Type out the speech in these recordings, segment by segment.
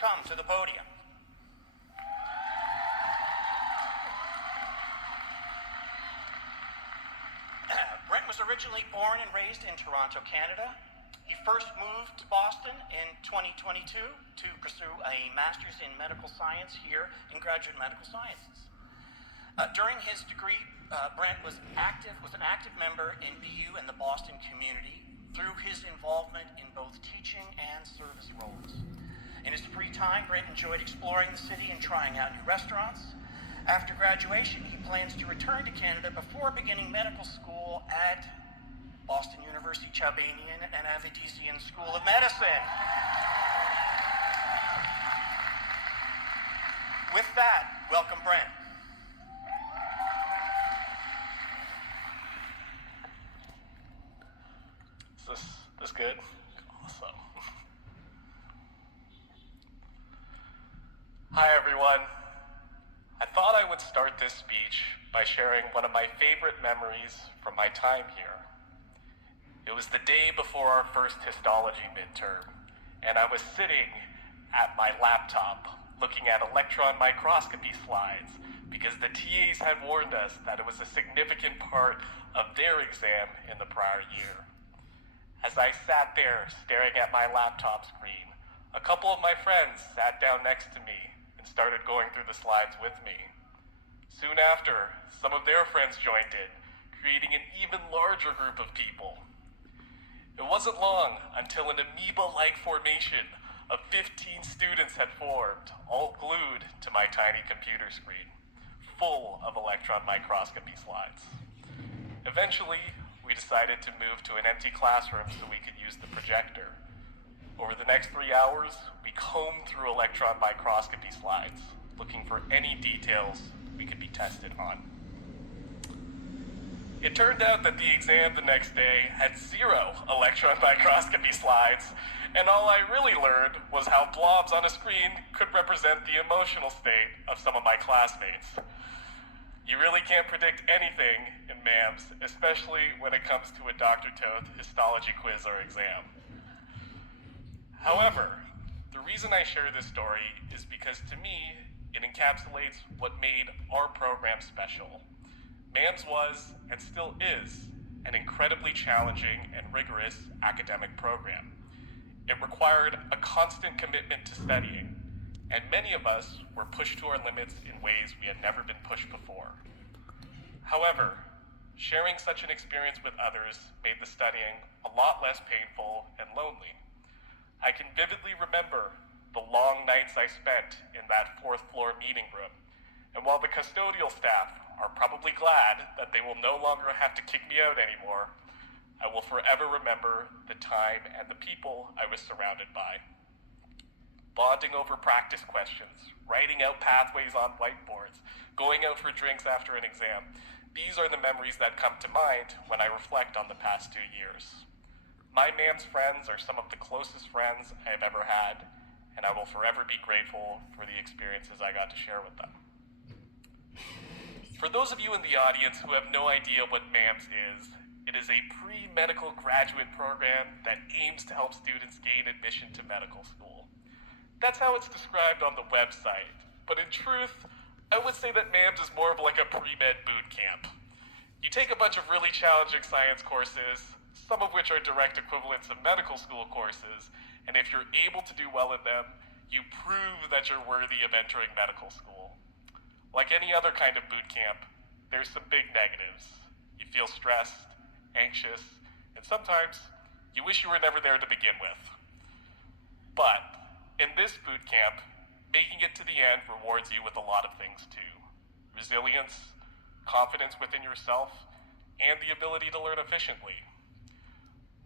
come to the podium. Brent was originally born and raised in Toronto, Canada. He first moved to Boston in 2022 to pursue a master's in medical science here in Graduate Medical Sciences. During his degree, Brent was an active member in BU and the Boston community through his involvement in both teaching and service roles. In his free time, Brent enjoyed exploring the city and trying out new restaurants. After graduation, he plans to return to Canada before beginning medical school at Boston University Chabanian and Avedisian School of Medicine. With that, welcome Brent. Is this good? Awesome. Hi everyone. I thought I would start this speech by sharing one of my favorite memories from my time here. It was the day before our first histology midterm, and I was sitting at my laptop looking at electron microscopy slides because the TAs had warned us that it was a significant part of their exam in the prior year. As I sat there staring at my laptop screen, a couple of my friends sat down next to me and started going through the slides with me. Soon after, some of their friends joined in, creating an even larger group of people. It wasn't long until an amoeba-like formation of 15 students had formed, all glued to my tiny computer screen, full of electron microscopy slides. Eventually, we decided to move to an empty classroom so we could use the projector. Over the next 3 hours, we combed through electron microscopy slides, looking for any details we could be tested on. It turned out that the exam the next day had 0 electron microscopy slides, and all I really learned was how blobs on a screen could represent the emotional state of some of my classmates. You really can't predict anything in MAMS, especially when it comes to a Dr. Toth histology quiz or exam. However, the reason I share this story is because to me, it encapsulates what made our program special. MAMS was, and still is, an incredibly challenging and rigorous academic program. It required a constant commitment to studying, and many of us were pushed to our limits in ways we had never been pushed before. However, sharing such an experience with others made the studying a lot less painful and lonely. I can vividly remember the long nights I spent in that 4th floor meeting room, and while the custodial staff are probably glad that they will no longer have to kick me out anymore, I will forever remember the time and the people I was surrounded by. Bonding over practice questions, writing out pathways on whiteboards, going out for drinks after an exam. These are the memories that come to mind when I reflect on the past 2 years. My MAMS friends are some of the closest friends I have ever had, and I will forever be grateful for the experiences I got to share with them. For those of you in the audience who have no idea what MAMS is, it is a pre-medical graduate program that aims to help students gain admission to medical school. That's how it's described on the website, but in truth, I would say that MAMS is more of like a pre-med boot camp. You take a bunch of really challenging science courses, some of which are direct equivalents of medical school courses, and if you're able to do well in them, you prove that you're worthy of entering medical school. Like any other kind of boot camp, there's some big negatives. You feel stressed, anxious, and sometimes you wish you were never there to begin with. But in this boot camp, making it to the end rewards you with a lot of things too. Resilience, confidence within yourself, and the ability to learn efficiently.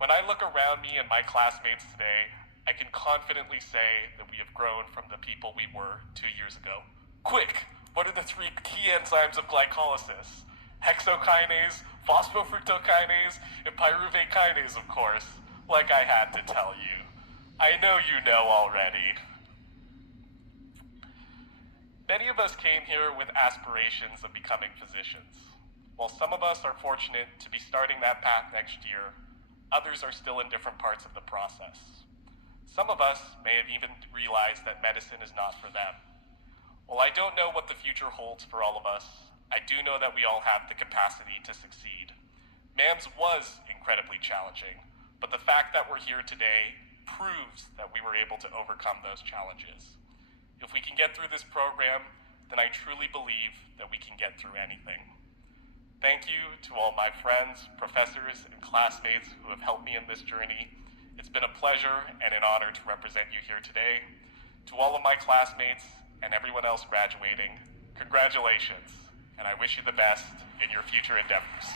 When I look around me and my classmates today, I can confidently say that we have grown from the people we were 2 years ago. Quick, what are the 3 key enzymes of glycolysis? Hexokinase, phosphofructokinase, and pyruvate kinase, of course, like I had to tell you. I know you know already. Many of us came here with aspirations of becoming physicians. While some of us are fortunate to be starting that path next year, others are still in different parts of the process. Some of us may have even realized that medicine is not for them. While I don't know what the future holds for all of us, I do know that we all have the capacity to succeed. MAMS was incredibly challenging, but the fact that we're here today proves that we were able to overcome those challenges. If we can get through this program, then I truly believe that we can get through anything. Thank you to all my friends, professors, and classmates who have helped me in this journey. It's been a pleasure and an honor to represent you here today. To all of my classmates and everyone else graduating, congratulations, and I wish you the best in your future endeavors.